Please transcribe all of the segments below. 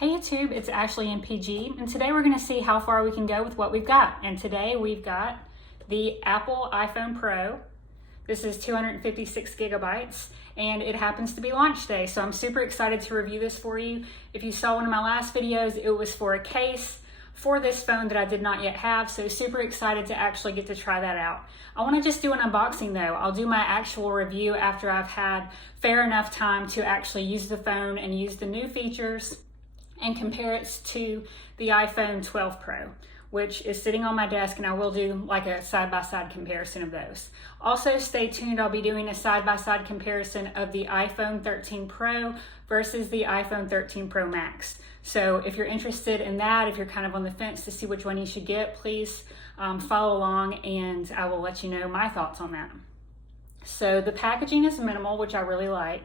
Hey YouTube, it's Ashley and PG, and today we're going to see how far we can go with what we've got. And today we've got the Apple iPhone Pro. This is 256 gigabytes, and it happens to be launch day, so I'm super excited to review this for you. If you saw one of my last videos, it was for a case for this phone that I did not yet have, so super excited to actually get to try that out. I want to just do an unboxing though. I'll do my actual review after I've had fair enough time to actually use the phone and use the new features and compare it to the iPhone 12 Pro, which is sitting on my desk, and I will do like a side-by-side comparison of those. Also stay tuned, I'll be doing a side-by-side comparison of the iPhone 13 Pro versus the iPhone 13 Pro Max. So if you're interested in that, if you're kind of on the fence to see which one you should get, please follow along and I will let you know my thoughts on that. So the packaging is minimal, which I really like.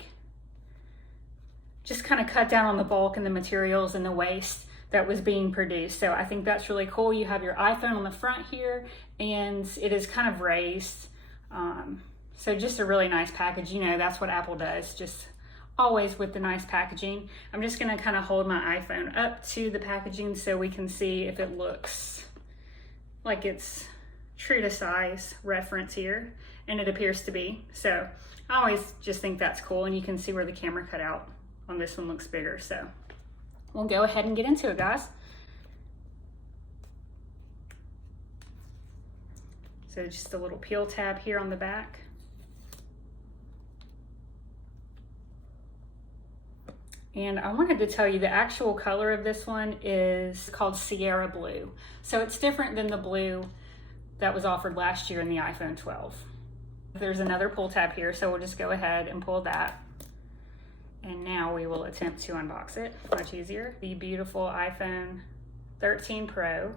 Just kind of cut down on the bulk and the materials and the waste that was being produced. So I think that's really cool. You have your iPhone on the front here and it is kind of raised. So just a really nice package. You know, that's what Apple does, just always with the nice packaging. I'm just gonna kind of hold my iPhone up to the packaging so we can see if it looks like it's true to size reference here, and it appears to be. So I always just think that's cool, and you can see where the camera cut out on this one looks bigger. So we'll go ahead and get into it, guys. So just a little peel tab here on the back. And I wanted to tell you the actual color of this one is called Sierra Blue. So it's different than the blue that was offered last year in the iPhone 12. There's another pull tab here, so we'll just go ahead and pull that. And now we will attempt to unbox it, much easier. The beautiful iPhone 13 Pro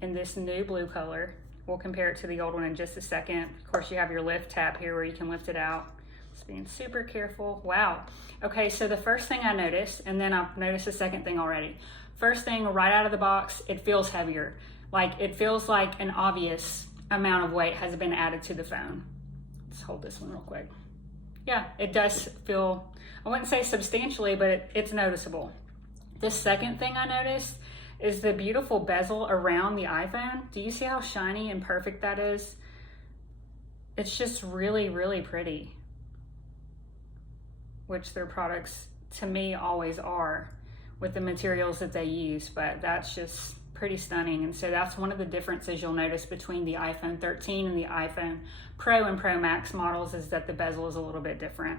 in this new blue color. We'll compare it to the old one in just a second. Of course, you have your lift tab here where you can lift it out. Just being super careful. Wow. Okay, so the first thing I noticed, and then I've noticed the second thing already. First thing, right out of the box, it feels heavier. Like, it feels like an obvious amount of weight has been added to the phone. Let's hold this one real quick. Yeah, it does feel, I wouldn't say substantially, but it's noticeable. The second thing I noticed is the beautiful bezel around the iPhone. Do you see how shiny and perfect that is? It's just really, really pretty, which their products to me always are with the materials that they use, but that's just pretty stunning. And so that's one of the differences you'll notice between the iPhone 13 and the iPhone Pro and Pro Max models, is that the bezel is a little bit different.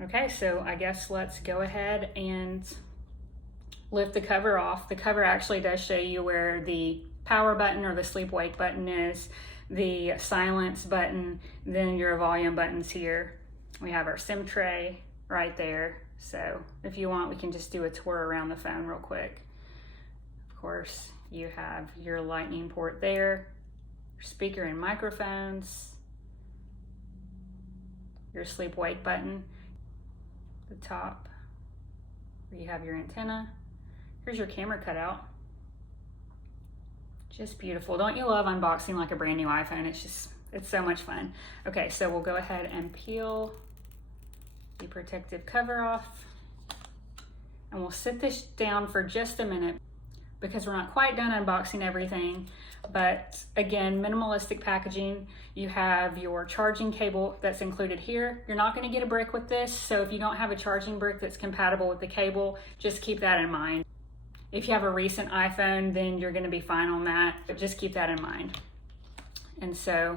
Okay, so I guess let's go ahead and lift the cover off. The cover actually does show you where the power button or the sleep wake button is, the silence button, then your volume buttons here. We have our SIM tray right there. So if you want, we can just do a tour around the phone real quick. Of course, you have your lightning port there, your speaker and microphones, your sleep wake button, the top where you have your antenna. Here's your camera cutout. Just beautiful. Don't you love unboxing like a brand new iPhone? It's so much fun. Okay, so we'll go ahead and peel the protective cover off, and we'll sit this down for just a minute because we're not quite done unboxing everything. But again, minimalistic packaging. You have your charging cable that's included here. You're not going to get a brick with this, so if you don't have a charging brick that's compatible with the cable, just keep that in mind. If you have a recent iPhone, then you're going to be fine on that, but just keep that in mind. And so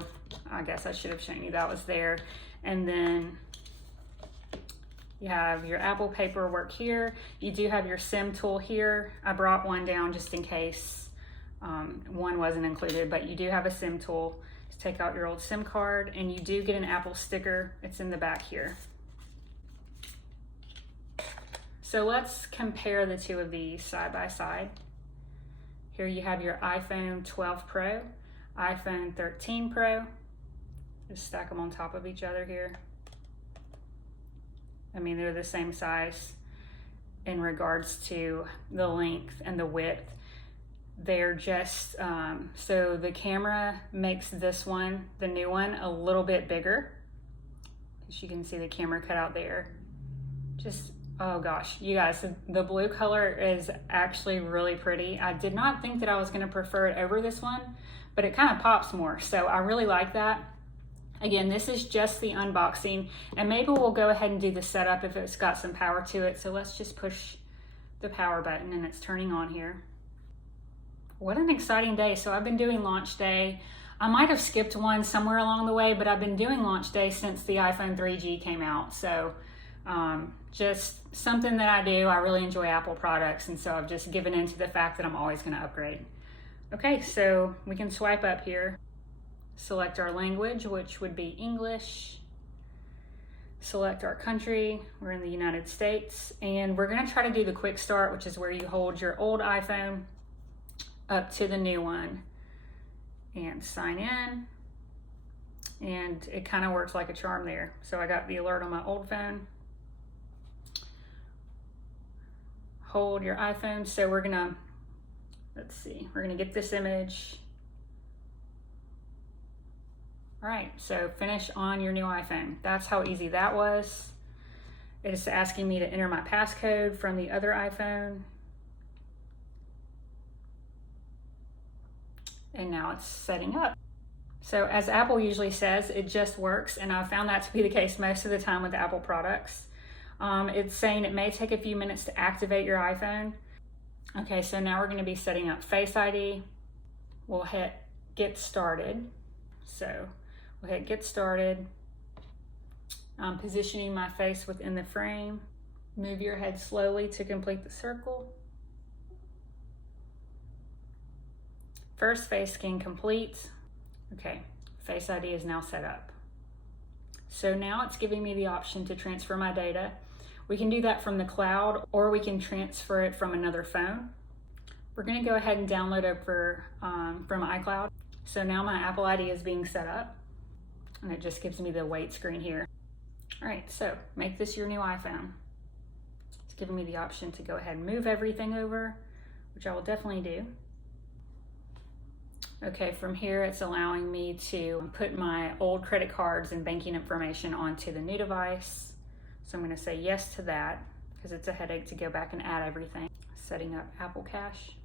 I guess I should have shown you that was there. And then you have your Apple paperwork here. You do have your SIM tool here. I brought one down just in case one wasn't included, but you do have a SIM tool. Just take out your old SIM card, and you do get an Apple sticker. It's in the back here. So let's compare the two of these side by side. Here you have your iPhone 12 Pro, iPhone 13 Pro. Just stack them on top of each other here. I mean, they're the same size in regards to the length and the width. They're just, so the camera makes this one, the new one, a little bit bigger. As you can see the camera cut out there. Just Oh gosh, you guys, the blue color is actually really pretty. I did not think that I was gonna prefer it over this one, but it kind of pops more, so I really like that. Again, this is just the unboxing, and maybe we'll go ahead and do the setup if it's got some power to it. So let's just push the power button and it's turning on here. What an exciting day. So I've been doing launch day. I might have skipped one somewhere along the way, but I've been doing launch day since the iPhone 3G came out. So just something that I do. I really enjoy Apple products, and so I've just given in to the fact that I'm always going to upgrade. Okay, so we can swipe up here, select our language, which would be English, select our country, we're in the United States, and we're going to try to do the quick start, which is where you hold your old iPhone up to the new one and sign in, and it kind of works like a charm there. So I got the alert on my old phone. Hold your iPhone. So we're gonna, let's see, we're gonna get this image. All right, so finish on your new iPhone. That's how easy that was. It's asking me to enter my passcode from the other iPhone. And now it's setting up. So as Apple usually says, it just works, and I've found that to be the case most of the time with Apple products. It's saying it may take a few minutes to activate your iPhone. Okay, so now we're going to be setting up Face ID. We'll hit Get Started. So we'll hit Get Started. I'm positioning my face within the frame. Move your head slowly to complete the circle. First face scan complete. Okay, Face ID is now set up. So now it's giving me the option to transfer my data. We can do that from the cloud, or we can transfer it from another phone. We're gonna go ahead and download it from iCloud. So now my Apple ID is being set up, and it just gives me the wait screen here. All right, so make this your new iPhone. It's giving me the option to go ahead and move everything over, which I will definitely do. Okay, from here it's allowing me to put my old credit cards and banking information onto the new device. So I'm going to say yes to that because it's a headache to go back and add everything. Setting up Apple Cash.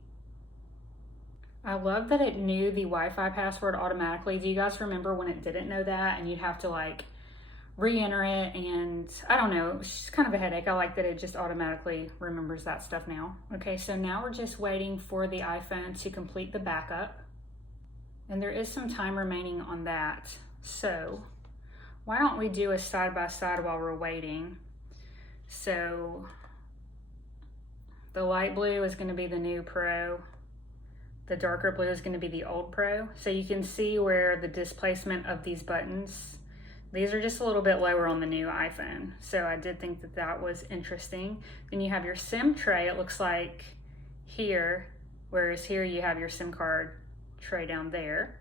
I love that it knew the Wi-Fi password automatically. Do you guys remember when it didn't know that and you'd have to like re-enter it? And I don't know, it's just kind of a headache. I like that it just automatically remembers that stuff now. Okay, so now we're just waiting for the iPhone to complete the backup. And there is some time remaining on that. So why don't we do a side-by-side while we're waiting? So the light blue is going to be the new Pro. The darker blue is going to be the old Pro. So you can see where the displacement of these buttons, these are just a little bit lower on the new iPhone. So I did think that that was interesting. Then you have your SIM tray, it looks like here, whereas here you have your SIM card tray down there.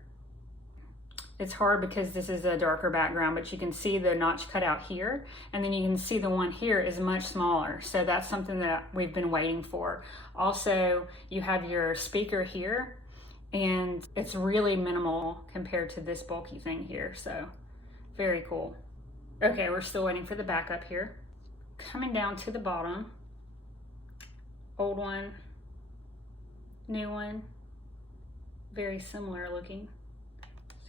It's hard because this is a darker background, but you can see the notch cut out here, and then you can see the one here is much smaller. So that's something that we've been waiting for. Also, you have your speaker here, and it's really minimal compared to this bulky thing here. So very cool. Okay, we're still waiting for the backup here. Coming down to the bottom, old one, new one, very similar looking.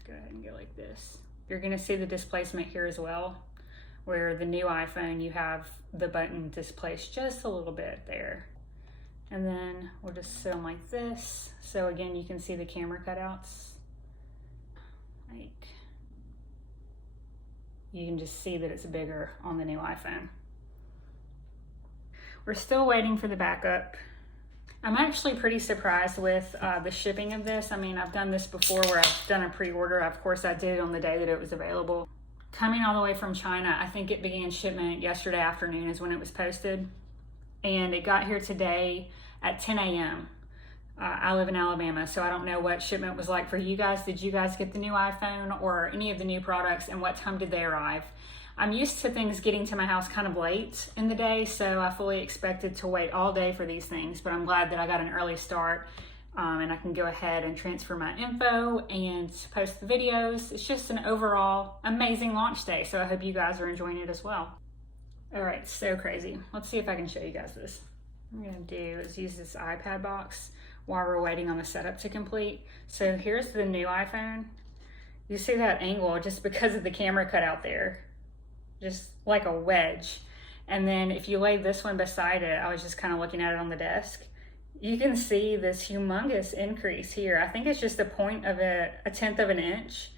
Go ahead and go like this. You're going to see the displacement here as well, where the new iPhone you have the button displaced just a little bit there. And then we'll just set them like this. So again, you can see the camera cutouts. Like, you can just see that it's bigger on the new iPhone. We're still waiting for the backup. I'm actually pretty surprised with the shipping of this. I mean, I've done this before where I've done a pre-order. Of course, I did it on the day that it was available. Coming all the way from China, I think it began shipment yesterday afternoon is when it was posted. And it got here today at 10 a.m. I live in Alabama, so I don't know what shipment was like for you guys. Did you guys get the new iPhone or any of the new products, and what time did they arrive? I'm used to things getting to my house kind of late in the day, so I fully expected to wait all day for these things, but I'm glad that I got an early start and I can go ahead and transfer my info and post the videos. It's just an overall amazing launch day, so I hope you guys are enjoying it as well. All right, so crazy. Let's see if I can show you guys this. What I'm gonna do is use this iPad box while we're waiting on the setup to complete. So here's the new iPhone. You see that angle just because of the camera cut out there, just like a wedge. And then if you lay this one beside it, I was just kind of looking at it on the desk. You can see this humongous increase here. I think it's just a tenth of an inch,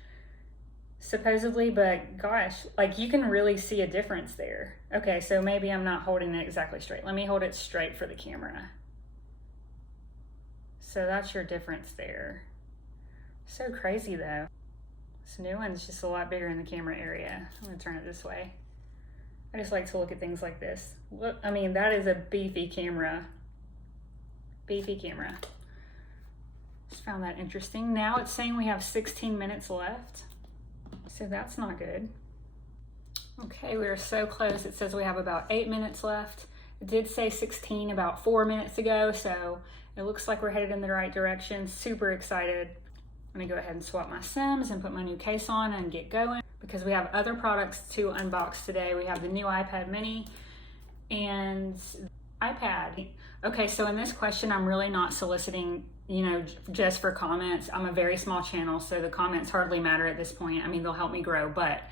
supposedly, but gosh, like you can really see a difference there. Okay, so maybe I'm not holding it exactly straight. Let me hold it straight for the camera. So that's your difference there. So crazy though. This new one's just a lot bigger in the camera area. I'm gonna turn it this way. I just like to look at things like this. Look, I mean, that is a beefy camera. Beefy camera. Just found that interesting. Now it's saying we have 16 minutes left. So that's not good. Okay, we are so close. It says we have about 8 minutes left. It did say 16 about 4 minutes ago, so it looks like we're headed in the right direction. Super excited. I'm gonna go ahead and swap my SIMs and put my new case on and get going because we have other products to unbox today. We have the new iPad mini and iPad. Okay, so in this question, I'm really not soliciting, just for comments. I'm a very small channel, so the comments hardly matter at this point. I mean, they'll help me grow, but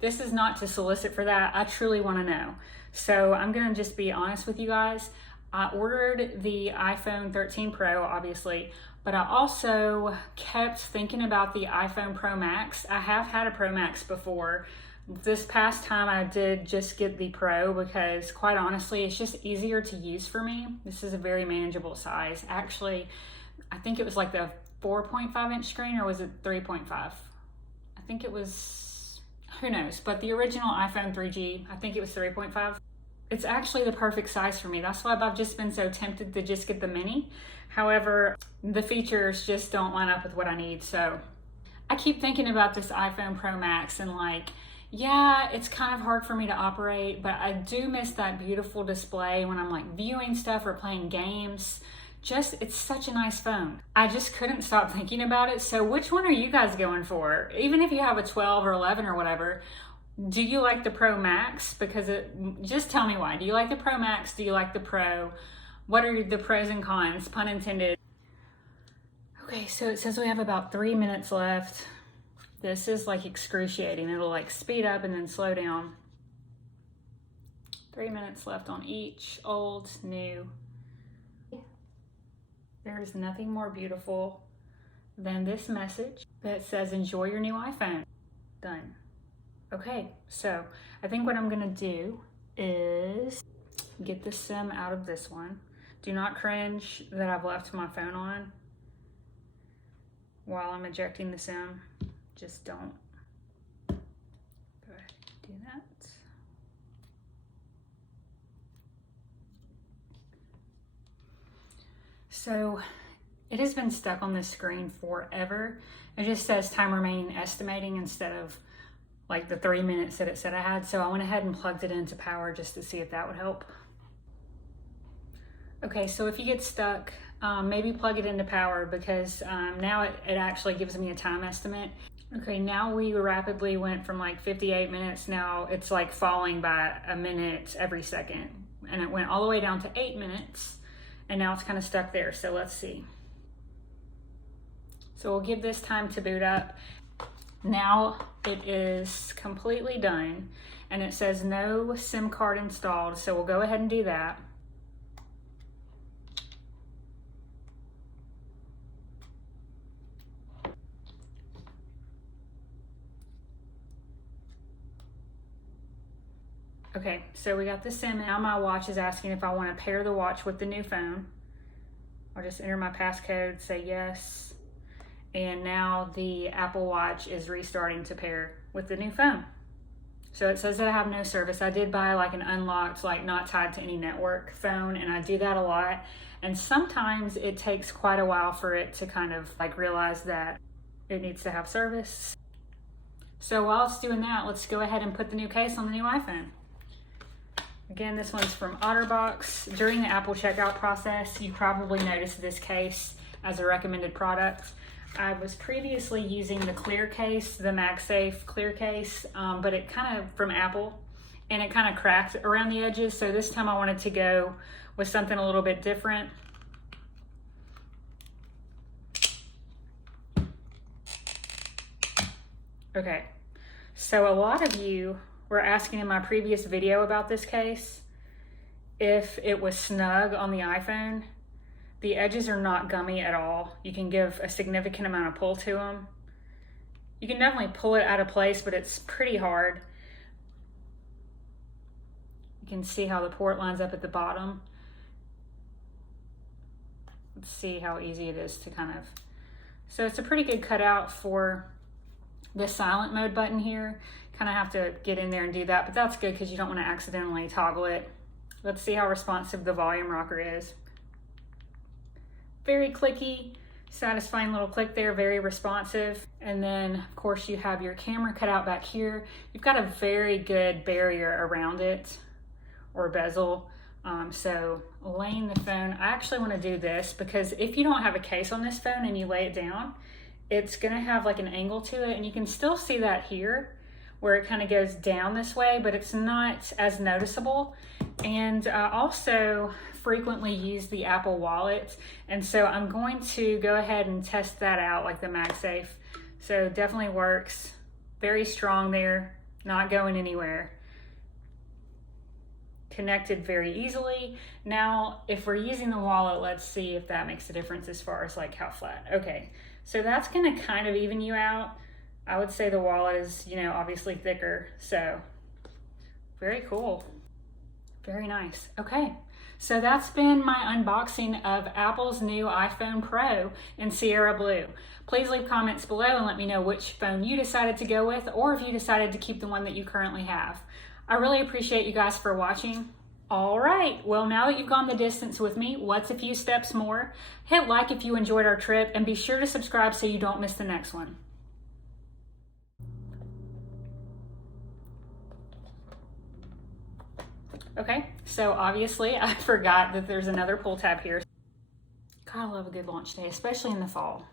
this is not to solicit for that. I truly want to know. So I'm gonna just be honest with you guys. I ordered the iPhone 13 Pro, obviously, but I also kept thinking about the iPhone Pro Max. I have had a Pro Max before. This past time I did just get the Pro because quite honestly, it's just easier to use for me. This is a very manageable size. Actually, I think it was like the 4.5 inch screen, or was it 3.5? I think it was, who knows, but the original iPhone 3G, I think it was 3.5. It's actually the perfect size for me. That's why I've just been so tempted to just get the mini. However, the features just don't line up with what I need. So I keep thinking about this iPhone Pro Max and like, yeah, it's kind of hard for me to operate, but I do miss that beautiful display when I'm like viewing stuff or playing games. It's such a nice phone. I just couldn't stop thinking about it. So which one are you guys going for? Even if you have a 12 or 11 or whatever, do you like the Pro Max? Because just tell me why. Do you like the Pro Max? Do you like the Pro? What are the pros and cons, pun intended? Okay, so it says we have about 3 minutes left. This is like excruciating. It'll like speed up and then slow down. 3 minutes left on each, old, new. There is nothing more beautiful than this message that says, enjoy your new iPhone. Done. Okay, so I think what I'm gonna do is get the SIM out of this one. Do not cringe that I've left my phone on while I'm ejecting the SIM. Just don't. Go ahead and do that. So it has been stuck on this screen forever. It just says time remaining estimating instead of like the 3 minutes that it said I had. So I went ahead and plugged it into power just to see if that would help. Okay, so if you get stuck, maybe plug it into power because now it actually gives me a time estimate. Okay, now we rapidly went from like 58 minutes. Now it's like falling by a minute every second. And it went all the way down to 8 minutes. And now it's kind of stuck there. So let's see. So we'll give this time to boot up. Now it is completely done. And it says no SIM card installed. So we'll go ahead and do that. Okay, so we got the SIM. Now my watch is asking if I want to pair the watch with the new phone. I'll just enter my passcode, say yes. And now the Apple Watch is restarting to pair with the new phone. So it says that I have no service. I did buy like an unlocked, like not tied to any network phone, and I do that a lot. And sometimes it takes quite a while for it to kind of like realize that it needs to have service. So while it's doing that, let's go ahead and put the new case on the new iPhone. Again, this one's from OtterBox. During the Apple checkout process, you probably noticed this case as a recommended product. I was previously using the clear case, the MagSafe clear case, but it kind of from Apple, and it kind of cracked around the edges. So this time I wanted to go with something a little bit different. Okay, so a lot of you were asking in my previous video about this case if it was snug on the iPhone. The edges are not gummy at all. You can give a significant amount of pull to them. You can definitely pull it out of place, but it's pretty hard. You can see how the port lines up at the bottom. Let's see how easy it is to kind of... So it's a pretty good cutout for the silent mode button here. Kind of have to get in there and do that, but that's good because you don't want to accidentally toggle it. Let's see how responsive the volume rocker is. Very clicky, satisfying little click there, very responsive. And then of course you have your camera cut out back here. You've got a very good barrier around it, or bezel. So laying the phone, I actually want to do this because if you don't have a case on this phone and you lay it down, it's gonna have like an angle to it, and you can still see that here where it kind of goes down this way, but it's not as noticeable. And I also frequently use the Apple Wallet, and so I'm going to go ahead and test that out, like the MagSafe. So definitely works, very strong there, not going anywhere. Connected very easily. Now, if we're using the wallet, let's see if that makes a difference as far as like how flat. Okay, so that's gonna kind of even you out. I would say the wallet is, you know, obviously thicker, so very cool. Very nice. Okay, so that's been my unboxing of Apple's new iPhone Pro in Sierra Blue. Please leave comments below and let me know which phone you decided to go with, or if you decided to keep the one that you currently have. I really appreciate you guys for watching. All right, well, now that you've gone the distance with me, what's a few steps more? Hit like if you enjoyed our trip, and be sure to subscribe so you don't miss the next one. Okay, so obviously I forgot that there's another pull tab here. Gotta love a good launch day, especially in the fall.